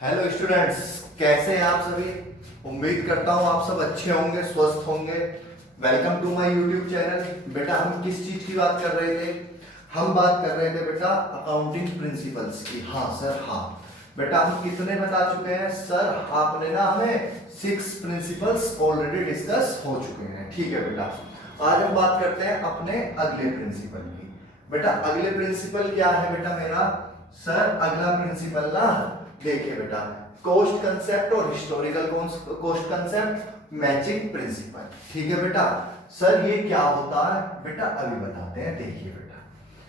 Hello students, कैसे हैं आप सभी। उम्मीद करता हूं आप सब अच्छे होंगे, स्वस्थ होंगे। Welcome to my YouTube channel. बेटा हम किस चीज की बात कर रहे थे? हम बात कर रहे थे बेटा अकाउंटिंग प्रिंसिपल्स की। हाँ सर, हाँ बेटा हम कितने बता चुके हैं सर? आपने ना हमें 6 प्रिंसिपल्स ऑलरेडी डिस्कस हो चुके हैं। ठीक है बेटा, आज हम बात करते हैं अपने अगले प्रिंसिपल की। बेटा अगले प्रिंसिपल क्या है बेटा मेरा? सर अगला प्रिंसिपल ना, देखिए बेटा, कॉस्ट कंसेप्ट और historical cost concept matching principal. ठीक है बेटा। सर ये क्या होता है बेटा? अभी बताते हैं। देखिए बेटा,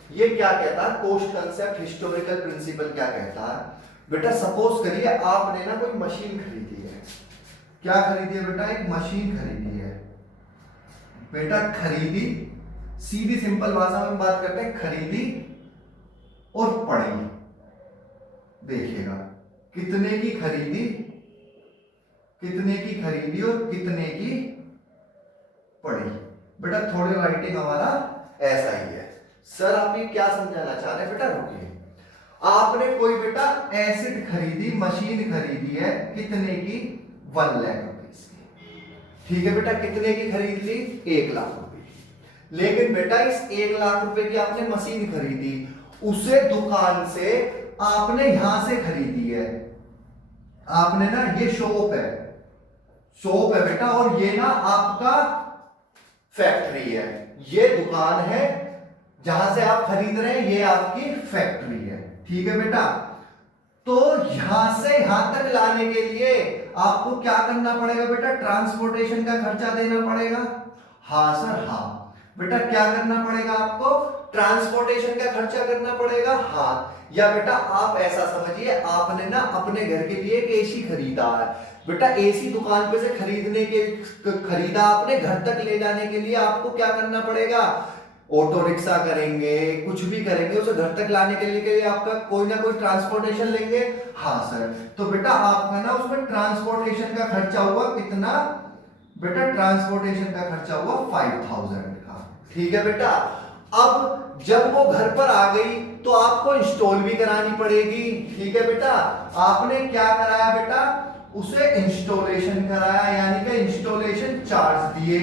ये क्या कहता है? कॉस्ट कंसेप्ट हिस्टोरिकल प्रिंसिपल क्या कहता है बेटा? सपोज करिए आपने ना कोई मशीन खरीदी है। क्या खरीदी है बेटा? एक मशीन खरीदी है बेटा। खरीदी, सीधी सिंपल भाषा में बात करते हैं, खरीदी और पड़ी। देखिएगा, कितने की खरीदी, कितने की खरीदी और कितने की पड़ी। बेटा थोड़ी राइटिंग हमारा ऐसा ही है। सर आप ये क्या समझाना चाह रहे हैं बेटा? रुकिए, आपने कोई बेटा एसिड खरीदी, मशीन खरीदी है, कितने की? 1 लाख रुपीस की। ठीक है बेटा, कितने की खरीद ली? 1 लाख रुपए की। लेकिन बेटा इस 1 लाख रुपए की आपने मशीन खरीदी, उसे दुकान से आपने यहां से खरीदी है। आपने ना, ये शॉप है, शॉप है बेटा, और ये ना आपका फैक्ट्री है। ये दुकान है जहां से आप खरीद रहे हैं, ये आपकी फैक्ट्री है। ठीक है बेटा, तो यहां से यहां तक लाने के लिए आपको क्या करना पड़ेगा बेटा? ट्रांसपोर्टेशन का खर्चा देना पड़ेगा। हाँ सर, हाँ बेटा, क्या करना पड़ेगा आपको? ट्रांसपोर्टेशन का खर्चा करना पड़ेगा। हाँ, या बेटा आप ऐसा समझिए, आपने ना अपने घर के लिए एक एसी खरीदा है बेटा। एसी दुकान पे से खरीदा आपने, घर तक ले जाने के लिए आपको क्या करना पड़ेगा? ऑटो रिक्शा करेंगे, कुछ भी करेंगे, उसे घर तक लाने के लिए आपका कोई ना कोई ट्रांसपोर्टेशन लेंगे। हाँ सर, तो बेटा आपका ना उसमें ट्रांसपोर्टेशन का खर्चा हुआ कितना बेटा? ट्रांसपोर्टेशन का खर्चा हुआ 5000 का। ठीक है बेटा, अब जब वो घर पर आ गई तो आपको इंस्टॉल भी करानी पड़ेगी। ठीक है बेटा, आपने क्या कराया बेटा? उसे इंस्टॉलेशन कराया, यानी कि इंस्टॉलेशन चार्ज दिए।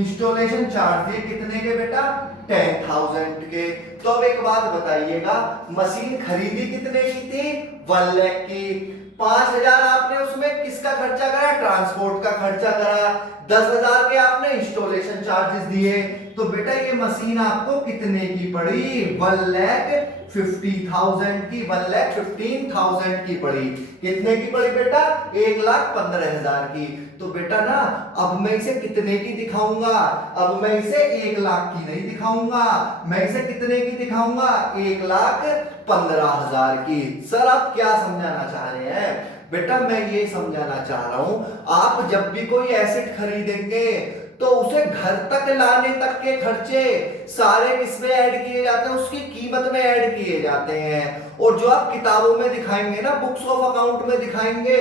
इंस्टॉलेशन चार्ज दिए कितने के बेटा? 10,000 के। तो अब एक बात बताइएगा, मशीन खरीदी कितने की थी? 1 लाख की। 5,000 आपने उसमें किसका खर्चा करा? ट्रांसपोर्ट का खर्चा करा। 10,000 के आपने इंस्टॉलेशन चार्जेस दिए। तो बेटा ये मशीन आपको कितने की पड़ी? 1,50,000 की, 1,15,000 की पड़ी। कितने की पड़ी बेटा? 1,15,000 की। तो बेटा ना, अब मैं इसे कितने की दिखाऊंगा? अब मैं इसे 1 लाख की नहीं दिखाऊंगा, मैं इसे कितने की दिखाऊंगा? 1,15,000 की। सर आप क्या समझाना चाह रहे हैं बेटा? मैं ये समझाना चाह रहा हूं, आप जब भी कोई एसेट खरीदेंगे तो उसे घर तक लाने तक के खर्चे सारे किसमें ऐड किए जाते हैं? उसकी कीमत में ऐड किए जाते हैं। और जो आप किताबों में दिखाएंगे ना, बुक्स ऑफ अकाउंट में दिखाएंगे,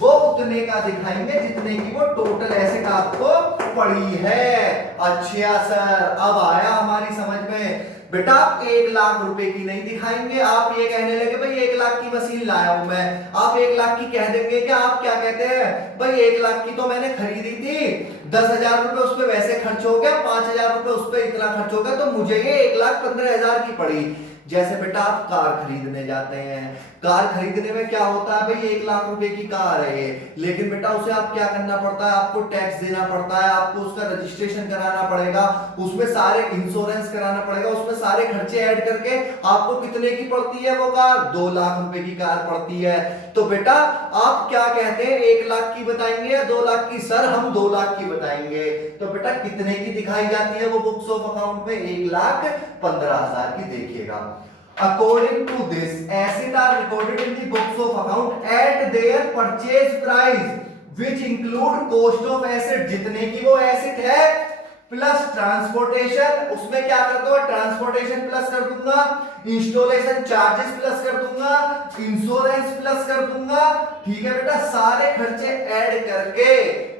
वो उतने का दिखाएंगे जितने की वो टोटल एसेट आपको पड़ी है। अच्छा सर, अब आया हमारी समझ में। बेटा आप 1 लाख रुपए की नहीं दिखाएंगे, आप ये कहने लगे भाई 1 लाख की मशीन लाया हूं मैं, आप 1 लाख की कह देंगे क्या? आप क्या कहते हैं भाई? 1 लाख की तो मैंने खरीदी थी, 10,000 रुपए उस पर वैसे खर्च हो गया, 5,000 रुपए उस पर इतना खर्च हो गया, तो मुझे ये 1,15,000 की पड़ी। जैसे बेटा आप कार खरीदने जाते हैं, कार खरीदने में क्या होता है भाई? 1 लाख रुपए की कार है, लेकिन बेटा उसे आप क्या करना पड़ता है? आपको टैक्स देना पड़ता है, आपको उसका रजिस्ट्रेशन कराना पड़ेगा, उसमें सारे इंश्योरेंस कराना पड़ेगा, उसमें सारे खर्चे ऐड करके आपको कितने की पड़ती है वो कार? 2 लाख रुपए की कार पड़ती है। तो बेटा आप क्या कहते हैं? 1 लाख की बताएंगे या 2 लाख की? सर हम 2 लाख की बताएंगे। तो बेटा कितने की दिखाई जाती है वो बुक्स ऑफ अकाउंट में? 1,15,000 की। देखिएगा, according to this assets are recorded in the books of account at their purchase price which include cost of asset, जितने की वो एसेट है प्लस ट्रांसपोर्टेशन, उसमें क्या कर दो? ट्रांसपोर्टेशन प्लस कर दूंगा, इंस्टॉलेशन चार्जेस प्लस कर दूंगा, इंश्योरेंस प्लस कर दूंगा। ठीक है बेटा, सारे खर्चे ऐड करके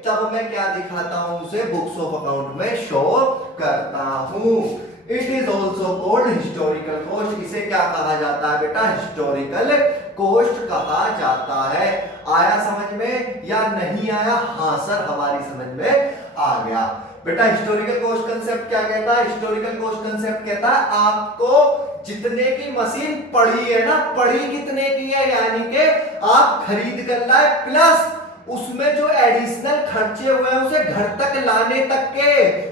तब मैं क्या दिखाता हूं? उसे बुक्स ऑफ अकाउंट में शो करता हूं। It is also called historical cost. इसे क्या कहा जाता है बेटा? हिस्टोरिकल कॉस्ट कहा जाता है। आया समझ में या नहीं आया? हाँ सर, हमारी समझ में आ गया बेटा। हिस्टोरिकल कॉस्ट कंसेप्ट क्या कहता है? हिस्टोरिकल कॉस्ट कंसेप्ट कहता है आपको जितने की मशीन पड़ी है ना, पड़ी कितने की है, यानी कि आप खरीद कर लाए प्लस उसमें जो एडिशनल खर्चे हुए हैं उसे घर तक लाने तक के,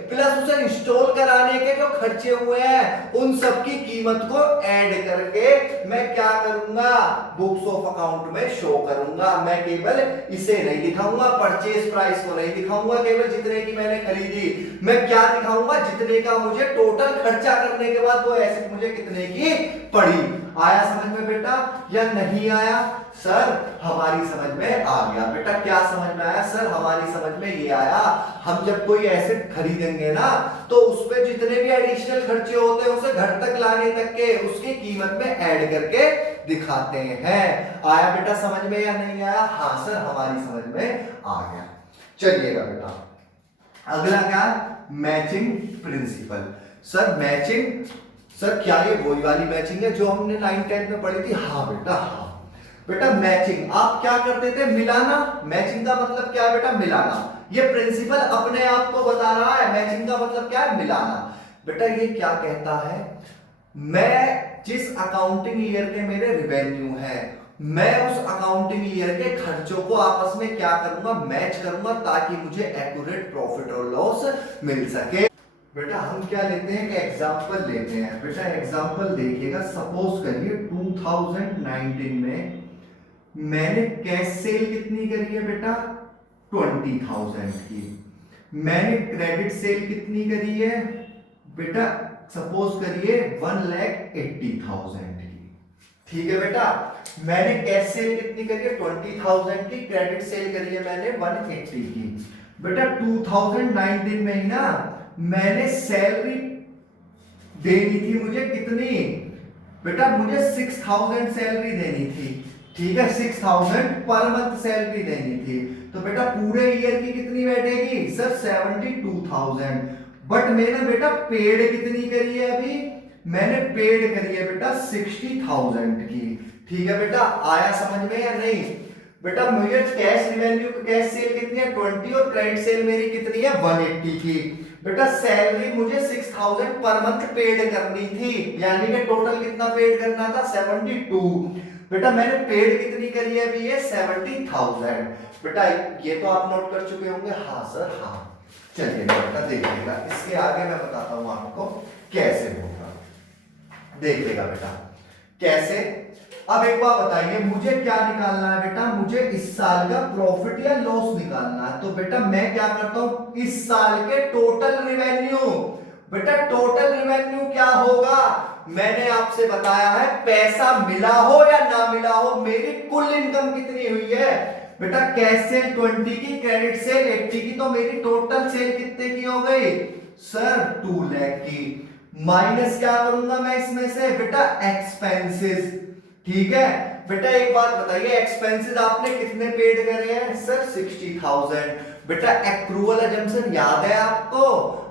प्लस उसे इंस्टॉल कराने के जो खर्चे हुए हैं उन सब की कीमत को ऐड करके मैं क्या करूंगा? बुक्स ऑफ अकाउंट में शो करूंगा। मैं केवल इसे नहीं दिखाऊंगा, परचेज प्राइस को नहीं दिखाऊंगा केवल जितने की मैंने खरीदी, मैं क्या दिखाऊंगा? जितने का मुझे टोटल खर्चा करने के बाद वो एसेट मुझे कितने की पड़ी। आया समझ में बेटा या नहीं आया? सर हमारी समझ में आ गया बेटा। क्या समझ में आया? सर हमारी समझ में ये आया, हम जब कोई एसेट खरीदेंगे ना तो उसपे जितने भी एडिशनल खर्चे होते हैं उसे घर तक लाने तक के उसकी कीमत में ऐड करके दिखाते हैं। आया बेटा समझ में या नहीं आया? हाँ सर, हमारी समझ में आ गया। चलिएगा बेटा, अगला क्या? Matching principal. Sir matching, sir क्या ये वही वाली मैचिंग है जो हमने 9th-10th में पढ़ी थी? हाँ बेटा, हाँ बेटा। मैचिंग आप क्या करते थे? मिलाना। मैचिंग का मतलब क्या है बेटा? मिलाना। ये प्रिंसिपल अपने आप को बता रहा है। मैचिंग का मतलब क्या है? मिलाना। बेटा ये क्या कहता है? मैं जिस अकाउंटिंग ईयर के मेरे रिवेन्यू है, मैं उस अकाउंटिंग ईयर के खर्चों को आपस में क्या करूंगा? मैच करूंगा, ताकि मुझे एक्यूरेट प्रॉफिट और लॉस मिल सके। बेटा हम क्या लेते हैं कि एग्जांपल लेते हैं। बेटा एग्जांपल देखिएगा, सपोज करिए 2019 में मैंने कैश सेल कितनी करी है बेटा? 20,000 की। मैंने क्रेडिट सेल कितनी करी है बेटा? सपोज करिए 1,80,000 की। ठीक है बेटा, मैंने कैश सेल कितनी करी है? 20,000 की। क्रेडिट सेल करी है मैंने 180 की। बेटा 2019 में ही ना मैंने सैलरी देनी थी मुझे कितनी बेटा? मुझे 6,000 सैलरी देनी थी। ठीक है, 6,000 पर मंथ सैलरी देनी थी। तो बेटा पूरे ईयर की कितनी बैठेगी? सर 72,000। बट मैंने बेटा पेड कितनी करी है अभी? मैंने पेड करी है बेटा 60,000 की। ठीक है बेटा, आया समझ में या नहीं? बेटा मुझे कैश रिवेन्यू, कैश सेल कितनी है? 20 और क्रेडिट सेल मेरी कितनी है? 180 की। बेटा सैलरी मुझे 6,000 पर मंथ पेड करनी थी, यानी कि टोटल कितना पेड करना था? 72। बेटा मैंने पेड कितनी करी है अभी? ये 70,000। बेटा ये तो आप नोट कर चुके होंगे। हाँ सर, हाँ। चलिए बेटा देखिएगा, इसके आगे मैं बताता हूं आपको कैसे होगा। देखिएगा बेटा कैसे। अब एक बात बताइए, मुझे क्या निकालना है बेटा? मुझे इस साल का प्रॉफिट या लॉस निकालना है। तो बेटा मैं क्या करता हूं? इस साल के टोटल रिवेन्यू। बेटा टोटल रिवेन्यू क्या होगा? मैंने आपसे बताया है, पैसा मिला हो या ना मिला हो, मेरी कुल इनकम कितनी हुई है? बेटा कैश सेल 20 की, क्रेडिट सेल 80 की, तो मेरी टोटल सेल कितने की हो गई? सर 2 लाख की। माइनस क्या करूंगा मैं इसमें से? बेटा एक्सपेंसेस। ठीक है बेटा, एक बात बताइए, एक्सपेंसेस आपने कितने पेड करे हैं? सर 60,000। बेटा एक्रूअल अजम्पशन याद है आपको?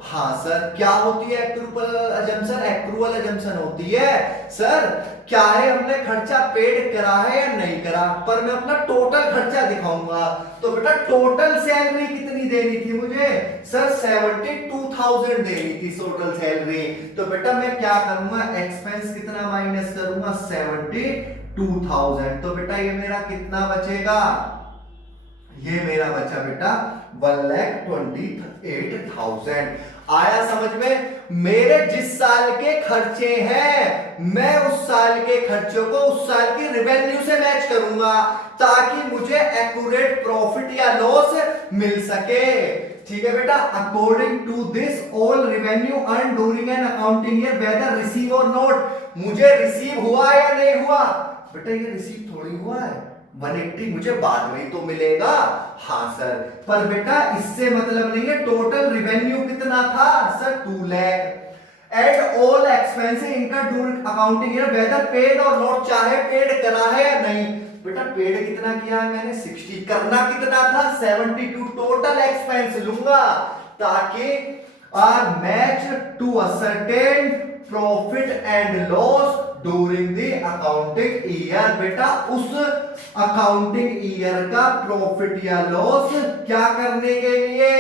हाँ सर। क्या होती है एक्रूअल अजम्पशन? एक्रूअल अजम्पशन होती है सर क्या है, हमने खर्चा पेड करा है या नहीं करा, पर मैं अपना टोटल खर्चा दिखाऊंगा। तो बेटा टोटल सैलरी कितनी देनी थी मुझे? सर 72,000 देनी थी टोटल सैलरी। तो बेटा मैं क्या करूंगा? एक्सपेंस कितना माइनस करूंगा? 72,000। तो बेटा ये मेरा कितना बचेगा? ये मेरा बचा बेटा 1,28,000। आया समझ में? मेरे जिस साल के खर्चे हैं मैं उस साल के खर्चों को उस साल की रिवेन्यू से मैच करूंगा, ताकि मुझे एक्यूरेट प्रॉफिट या लॉस मिल सके। ठीक है बेटा, according to this all revenue earn during an accounting year whether receive और नॉट। मुझे रिसीव हुआ या नहीं हुआ? बेटा ये रिसीव थोड़ी हुआ है, 180 मुझे बाद में ही तो मिलेगा। हाँ सर, पर बेटा इससे मतलब नहीं है। टोटल रिवेन्यू कितना था? Sir 2 lakh. At all expenses incurred during accounting year whether paid और नॉट, चाहे पेड करा है या नहीं। बेटा पेड कितना किया है मैंने? 60। करना कितना था? 72। टोटल एक्सपेंस लूंगा, ताकि our match to ascertain profit and loss during the accounting year. बेटा उस अकाउंटिंग ईयर का प्रॉफिट या लॉस क्या करने के लिए,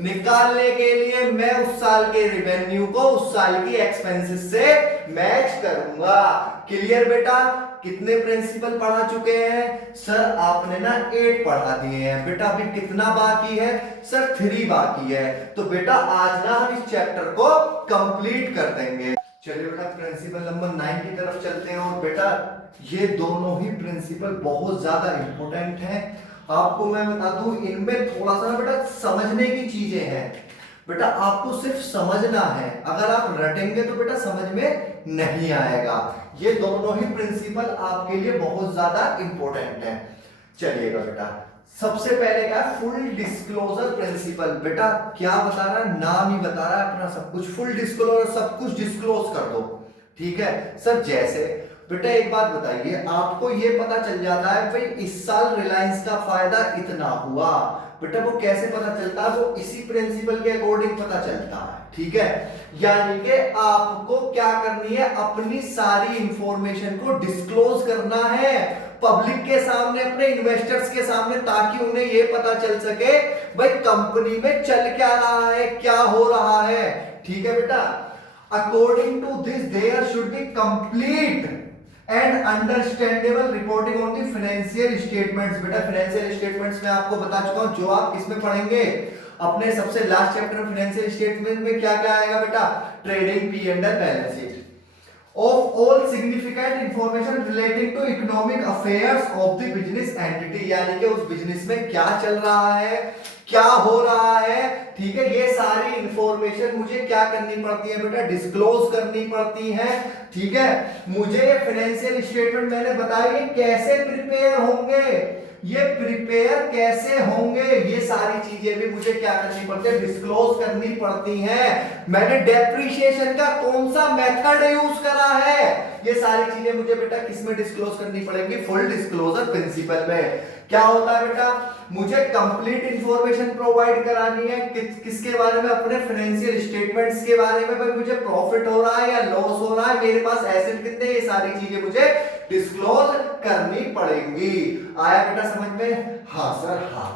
निकालने के लिए मैं उस साल के रेवेन्यू को उस साल की एक्सपेंसेस से मैच करूंगा। क्लियर बेटा? कितने प्रिंसिपल पढ़ा चुके हैं सर? आपने ना 8 पढ़ा दिए हैं बेटा। अभी कितना बाकी है सर? 3 बाकी है। तो बेटा आज ना हम इस चैप्टर को कंप्लीट कर देंगे। चलिए बेटा प्रिंसिपल नंबर 9 की तरफ चलते हैं। और बेटा ये दोनों ही प्रिंसिपल बहुत ज्यादा इंपॉर्टेंट हैं। आपको मैं बता दूं इनमें थोड़ा सा बेटा समझने की चीजें हैं। बेटा आपको सिर्फ समझना है, अगर आप रटेंगे तो बेटा समझ में नहीं आएगा। ये दोनों ही प्रिंसिपल आपके लिए बहुत ज्यादा इंपॉर्टेंट है। चलिएगा बेटा सबसे पहले क्या है, फुल डिस्क्लोजर प्रिंसिपल। बेटा क्या बता रहा है, नाम ही बता रहा है अपना सब कुछ। फुल डिस्क्लोजर, सब कुछ डिस्क्लोज कर दो। ठीक है सर? जैसे बेटा एक बात बताइए, आपको ये पता चल जाता है भाई इस साल रिलायंस का फायदा इतना हुआ। बेटा वो कैसे पता चलता है? वो इसी प्रिंसिपल के अकॉर्डिंग पता चलता है। ठीक है? यानी कि आपको क्या करनी है, अपनी सारी इंफॉर्मेशन को डिस्क्लोज करना है पब्लिक के सामने, अपने इन्वेस्टर्स के सामने, ताकि उन्हें यह पता चल सके भाई कंपनी में चल क्या रहा है, क्या हो रहा है। ठीक है बेटा? According to this there should be complete and understandable reporting on the financial statements. बेटा फाइनेंशियल स्टेटमेंट्स में आपको बता चुका हूं, जो आप किसमें पढ़ेंगे, अपने सबसे लास्ट चैप्टर में फाइनेंशियल स्टेटमेंट में क्या क्या आएगा बेटा, trading, P and L, balance sheet of all significant information relating to economic affairs of the business entity। यानी कि उस बिजनेस में क्या चल रहा है, क्या हो रहा है। ठीक है? ये सारी इंफॉर्मेशन मुझे क्या करनी पड़ती है बेटा, डिस्क्लोज करनी पड़ती है। ठीक है? मुझे फाइनेंशियल स्टेटमेंट मैंने बताया ये कैसे प्रिपेयर होंगे, ये प्रिपेयर कैसे होंगे, ये सारी चीजें भी मुझे क्या करनी पड़ती है, डिस्क्लोज करनी पड़ती हैं। मैंने डेप्रिसिएशन का कौन सा मेथड यूज करा है, ये सारी चीजें मुझे बेटा किसमें डिस्क्लोज करनी पड़ेगी, फुल डिस्क्लोजर प्रिंसिपल में। क्या होता है बेटा, मुझे कंप्लीट इंफॉर्मेशन प्रोवाइड करानी है किसके बारे में, अपने फाइनेंशियल स्टेटमेंट्स के बारे में। भाई मुझे प्रॉफिट हो रहा है या लॉस हो रहा है, मेरे पास एसेट कितने, ये सारी चीजें मुझे डिस्क्लोज करनी पड़ेंगी। आया बेटा समझ में? हाँ सर हाँ।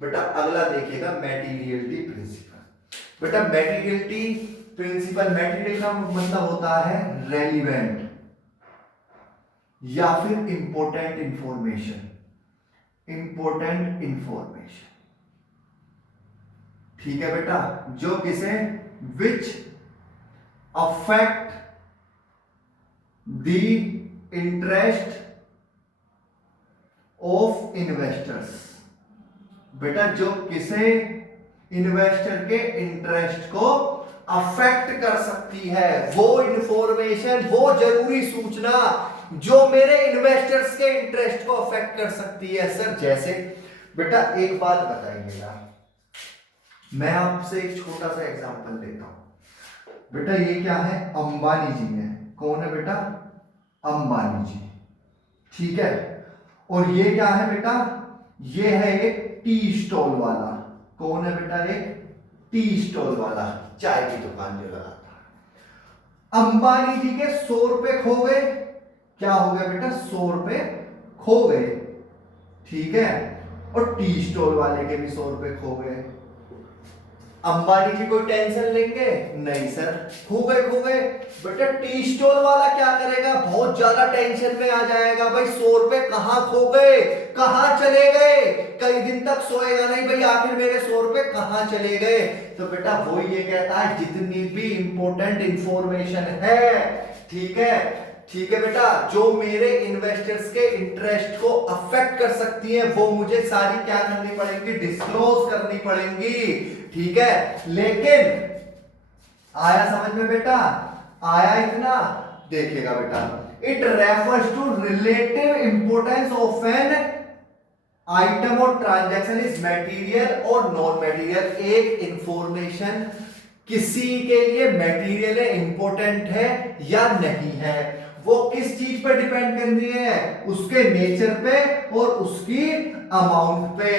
बेटा अगला देखिएगा मैटीरियलिटी प्रिंसिपल। बेटा मैटीरियलिटी प्रिंसिपल, मैटीरियल का मतलब होता है रेलिवेंट या फिर इंपॉर्टेंट इंफॉर्मेशन, इंपॉर्टेंट इंफॉर्मेशन। ठीक है बेटा? जो किसे which affect the interest of investors. बेटा जो किसे इन्वेस्टर के इंटरेस्ट को अफेक्ट कर सकती है, वो इंफॉर्मेशन, वो जरूरी सूचना जो मेरे इन्वेस्टर्स के इंटरेस्ट को अफेक्ट कर सकती है। सर जैसे बेटा एक बात बताइएगा, मैं आपसे एक छोटा सा एग्जांपल देता हूं। बेटा ये क्या है, अंबानी जी है। कौन है बेटा? अंबानी जी। ठीक है? और ये क्या है बेटा, ये है एक टी स्टॉल वाला। कौन है बेटा? एक टी स्टॉल वाला, चाय की दुकान जो लगाता है। अंबानी जी के 100 रुपए खो गए। क्या हो गया बेटा? 100 रुपए खो गए। ठीक है? और टी स्टॉल वाले के भी 100 रुपए खो गए। अंबानी जी कोई टेंशन लेंगे? नहीं सर, खो गए। बेटा टी स्टॉल वाला क्या करेगा, बहुत ज्यादा टेंशन में आ जाएगा। भाई 100 रुपए कहां खो गए, कहां चले गए, कई दिन तक सोएगा नहीं भाई आखिर मेरे 100 रुपए कहां चले गए। तो बेटा वो ये कहता है जितनी भी इंपॉर्टेंट इंफॉर्मेशन है, ठीक है बेटा, जो मेरे इन्वेस्टर्स के इंटरेस्ट को अफेक्ट कर सकती है, वो मुझे सारी क्या करनी पड़ेंगी, डिस्क्लोज करनी पड़ेंगी। ठीक है? लेकिन आया समझ में बेटा? आया इतना? देखिएगा बेटा, it refers to relative importance of an item और ट्रांजैक्शन इज मटेरियल और नॉन मटेरियल। एक इंफॉर्मेशन किसी के लिए मटेरियल है, इंपॉर्टेंट है या नहीं है, वो किस चीज पे डिपेंड करनी है, उसके नेचर पे और उसकी अमाउंट पे।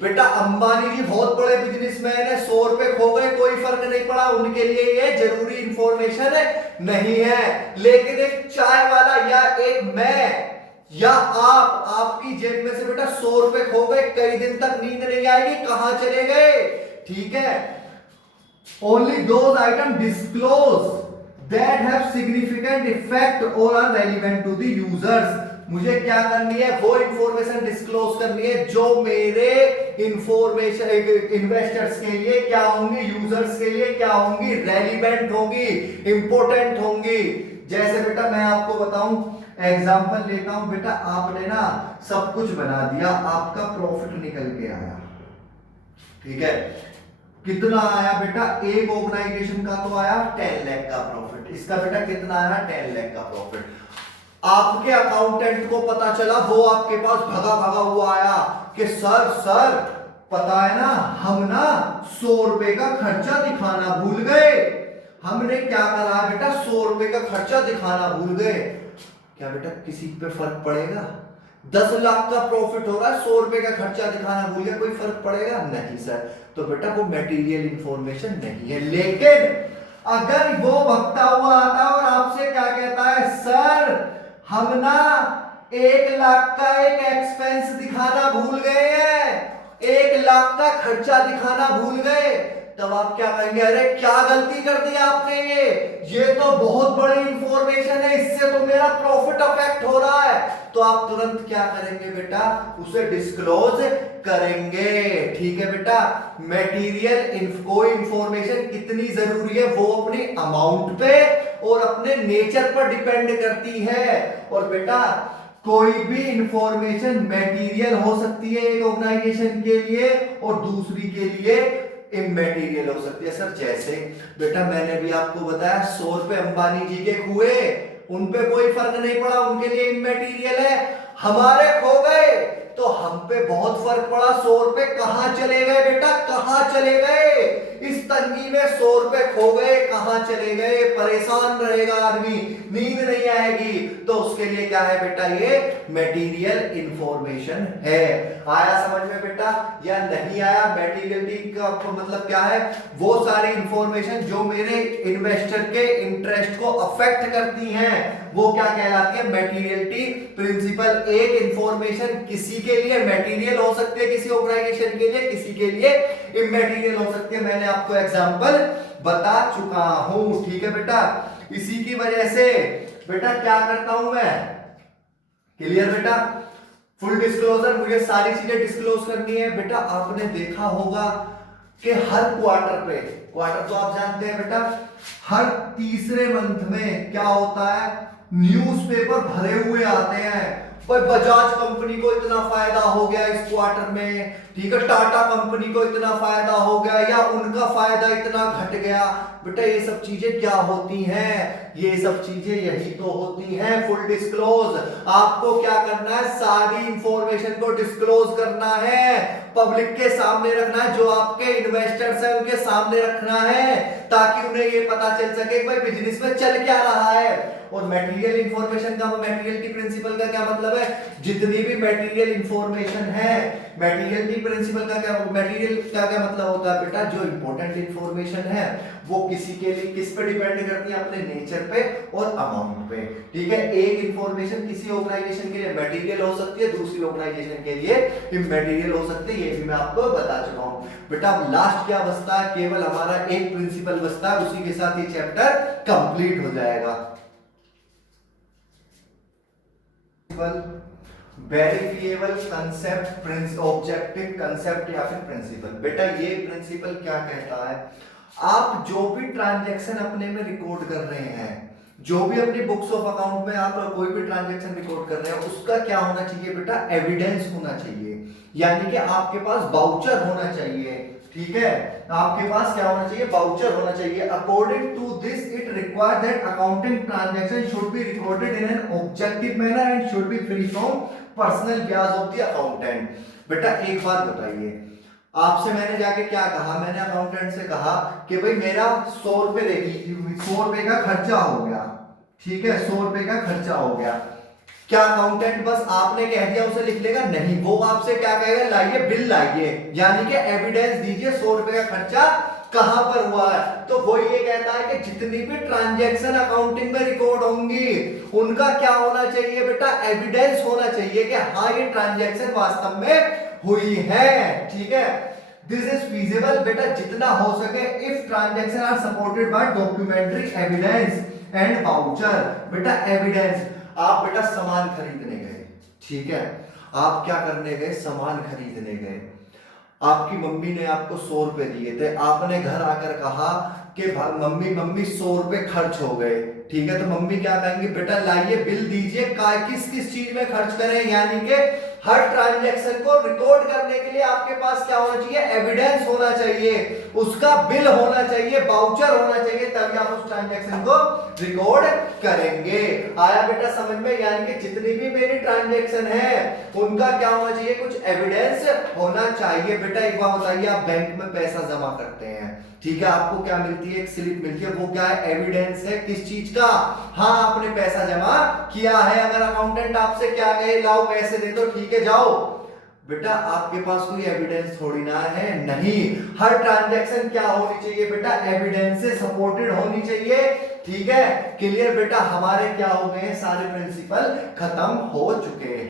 बेटा अंबानी जी बहुत बड़े बिजनेसमैन है, 100 रुपए खो गए कोई फर्क नहीं पड़ा, उनके लिए ये जरूरी इंफॉर्मेशन नहीं है। लेकिन एक चाय वाला या एक मैं या आपकी जेब में से बेटा 100 रुपए खो गए, कई दिन तक नींद नहीं आएगी, कहां चले गए? ठीक है, only those item disclose that have significant effect और are relevant to the users. मुझे क्या करनी है, वो इंफॉर्मेशन डिस्क्लोज करनी है जो मेरे इंफॉर्मेशन इन्वेस्टर्स के लिए क्या होंगी, यूजर्स के लिए क्या होंगी, रेलिवेंट होंगी, इंपॉर्टेंट होंगी। जैसे बेटा मैं आपको बताऊं, एग्जांपल लेता हूं बेटा, आपने ना सब कुछ बना दिया, आपका प्रॉफिट निकल के आया, ठीक है, कितना आया बेटा, एक ऑर्गेनाइजेशन का तो आया 10 लाख का प्रॉफिट, इसका बेटा कितना आया 10 लाख का प्रॉफिट। आपके अकाउंटेंट को पता चला, वो आपके पास भगा भगा हुआ आया कि सर पता है ना, हम ना 100 रुपए का खर्चा दिखाना भूल गए। हमने क्या करा बेटा, 100 रुपए का खर्चा दिखाना भूल गए। क्या बेटा किसी पे फर्क पड़ेगा? 10 लाख का प्रॉफिट हो रहा है, 100 रुपए का खर्चा दिखाना भूल गया, कोई फर्क पड़ेगा? नहीं सर। तो बेटा वो मटेरियल इंफॉर्मेशन नहीं है। लेकिन अगर वो भगता हुआ आता और आपसे क्या कहता है, सर हम ना 1 लाख का एक एक्सपेंस दिखाना भूल गए हैं, 1 लाख का खर्चा दिखाना भूल गए, तब आप क्या कहेंगे, अरे क्या गलती कर दी आपने, ये तो बहुत बड़ी इंफॉर्मेशन है, इससे तो मेरा प्रॉफिट अफेक्ट हो रहा है। तो आप तुरंत क्या करेंगे बेटा, उसे डिस्क्लोज करेंगे। ठीक है बेटा, मटेरियल कोई इंफॉर्मेशन कितनी जरूरी है, वो अपनी अमाउंट पे और अपने नेचर पर डिपेंड करती है। और बेटा कोई भी इंफॉर्मेशन मटेरियल हो सकती है एक ऑर्गेनाइजेशन के लिए और दूसरी के लिए इमैटेरियल हो सकती है। सर जैसे बेटा मैंने भी आपको बताया 100 रुपए अंबानी जी के हुए, उन पे कोई फर्क नहीं पड़ा, उनके लिए इमैटेरियल है। हमारे खो गए तो हम पे बहुत फर्क पड़ा, 100 रुपए कहां चले गए बेटा, कहां चले गए? इस तंगी में 100 रुपए खो गए, कहां चले गए? परेशान रहेगा आदमी, नींद नहीं आएगी। तो उसके लिए क्या है बेटा, ये मटेरियल इंफॉर्मेशन है। आया समझ में बेटा या नहीं आया? मटेरियलिटी का मतलब क्या है, वो सारी इंफॉर्मेशन जो मेरे इन्वेस्टर के इंटरेस्ट को अफेक्ट करती हैं, वो क्या कहलाती है, मटेरियलिटी प्रिंसिपल। एक इंफॉर्मेशन किसी के लिए मटेरियल हो सकती है, किसी ऑर्गेनाइजेशन के लिए, किसी के लिए इमैटेरियल हो सकती है। मैंने आपको एग्जांपल बता चुका हूं। ठीक है बेटा, इसी की वजह से बेटा क्या करता हूं मैं, क्लियर बेटा, फुल डिस्क्लोजर, मुझे सारी चीजें डिस्क्लोज करनी है। बेटा आपने देखा होगा कि हर क्वार्टर पे, क्वार्टर तो आप जानते हैं बेटा, हर तीसरे मंथ में क्या होता है, न्यूज़पेपर भरे हुए आते हैं, पर बजाज कंपनी को इतना फायदा हो गया इस क्वार्टर में, ठीक है, टाटा कंपनी को इतना फायदा हो गया या उनका फायदा इतना घट गया। बेटा ये सब चीजें क्या होती हैं, ये सब चीजें यही तो होती हैं फुल डिस्क्लोज। आपको क्या करना है, सारी इंफॉर्मेशन को डिस्क्लोज करना है, पब्लिक के सामने रखना है, जो आपके इन्वेस्टर्स हैं उनके सामने रखना है, ताकि उन्हें ये पता चल सके कि भाई बिजनेस में चल क्या रहा है। और मटेरियल इंफॉर्मेशन का, मटेरियलिटी प्रिंसिपल का क्या मतलब है, जितनी भी मटेरियल इंफॉर्मेशन है, मटेरियलिटी प्रिंसिपल का क्या, मटेरियल का क्या मतलब होता है बेटा, जो इंपॉर्टेंट इंफॉर्मेशन है वो किसी के लिए किस पे डिपेंड करती है, अपने नेचर पे और अमाउंट पे। ठीक है, एक इंफॉर्मेशन किसी ऑर्गेनाइजेशन के लिए मटेरियल हो सकती है, दूसरी ऑर्गेनाइजेशन के लिए इमैटेरियल हो सकती है, ये भी मैं आपको बता चुका हूं। बेटा अब लास्ट क्या बचता है, केवल हमारा एक प्रिंसिपल बचता है, उसी के साथ ये चैप्टर कंप्लीट हो जाएगा। वेरिफिएबल कंसेप्ट, ऑब्जेक्टिव कंसेप्ट या फिर प्रिंसिपल। बेटा ये प्रिंसिपल क्या कहता है, आप जो भी ट्रांजैक्शन अपने में रिकॉर्ड कर रहे हैं, जो भी अपनी बुक्स ऑफ अकाउंट में आप कोई भी ट्रांजैक्शन रिकॉर्ड कर रहे हैं, उसका क्या होना चाहिए बेटा, एविडेंस होना चाहिए, यानी कि आपके पास वाउचर होना चाहिए। ठीक है, आपके पास क्या होना चाहिए, वाउचर होना चाहिए। According to this it requires that accounting transaction should be recorded in an objective manner and should be free from personal bias of the accountant. बेटा एक बात बताइए, आपसे मैंने जाके क्या कहा, मैंने अकाउंटेंट से कहा कि भाई मेरा 100 रुपए दे दीजिए, 100 रुपए का खर्चा हो गया, ठीक है, 100 रुपए का खर्चा हो गया। क्या अकाउंटेंट बस आपने कह दिया उसे लिख लेगा? नहीं, वो आपसे क्या कहेगा, लाइए बिल लाइए, यानी कि एविडेंस दीजिए 100 रुपए का खर्चा कहां पर हुआ है। तो वो ये कहता है कि जितनी भी ट्रांजैक्शन अकाउंटिंग में रिकॉर्ड होंगी उनका क्या होना चाहिए बेटा, एविडेंस होना चाहिए कि हाँ ये ट्रांजैक्शन वास्तव में हुई है। ठीक है, दिस इज फीजिबल बेटा, जितना हो सके if transaction are supported by documentary evidence and voucher. बेटा एविडेंस, आप बेटा सामान खरीदने गए, ठीक है, आप क्या करने गए, सामान खरीदने गए, आपकी मम्मी ने आपको 100 रुपए दिए थे, आपने घर आकर कहा कि मम्मी 100 रुपए खर्च हो गए। ठीक है, तो मम्मी क्या कहेंगी, बेटा लाइए बिल दीजिए, किस किस चीज में खर्च करें, यानी कि हर ट्रांजैक्शन को रिकॉर्ड करने के लिए आपके पास क्या होना चाहिए, एविडेंस होना चाहिए, उसका बिल होना चाहिए, वाउचर होना चाहिए, तभी आप उस ट्रांजैक्शन को रिकॉर्ड करेंगे। आया बेटा समझ में, यानी कि जितनी भी मेरी ट्रांजैक्शन है उनका क्या होना चाहिए, कुछ एविडेंस होना चाहिए। बेटा एक बात बताइए, आप बैंक में पैसा जमा करते हैं, ठीक है, आपको क्या मिलती है, एक स्लिप मिलती है, वो क्या है, एविडेंस है किस चीज का, हाँ आपने पैसा जमा किया है। अगर अकाउंटेंट आपसे क्या कहे, लाओ पैसे दे दो, ठीक है जाओ, बेटा आपके पास कोई एविडेंस थोड़ी ना है, नहीं, हर ट्रांजैक्शन क्या होनी चाहिए बेटा, एविडेंस से सपोर्टेड होनी चाहिए। ठीक है, क्लियर बेटा, हमारे क्या हो गए, सारे प्रिंसिपल खत्म हो चुके हैं।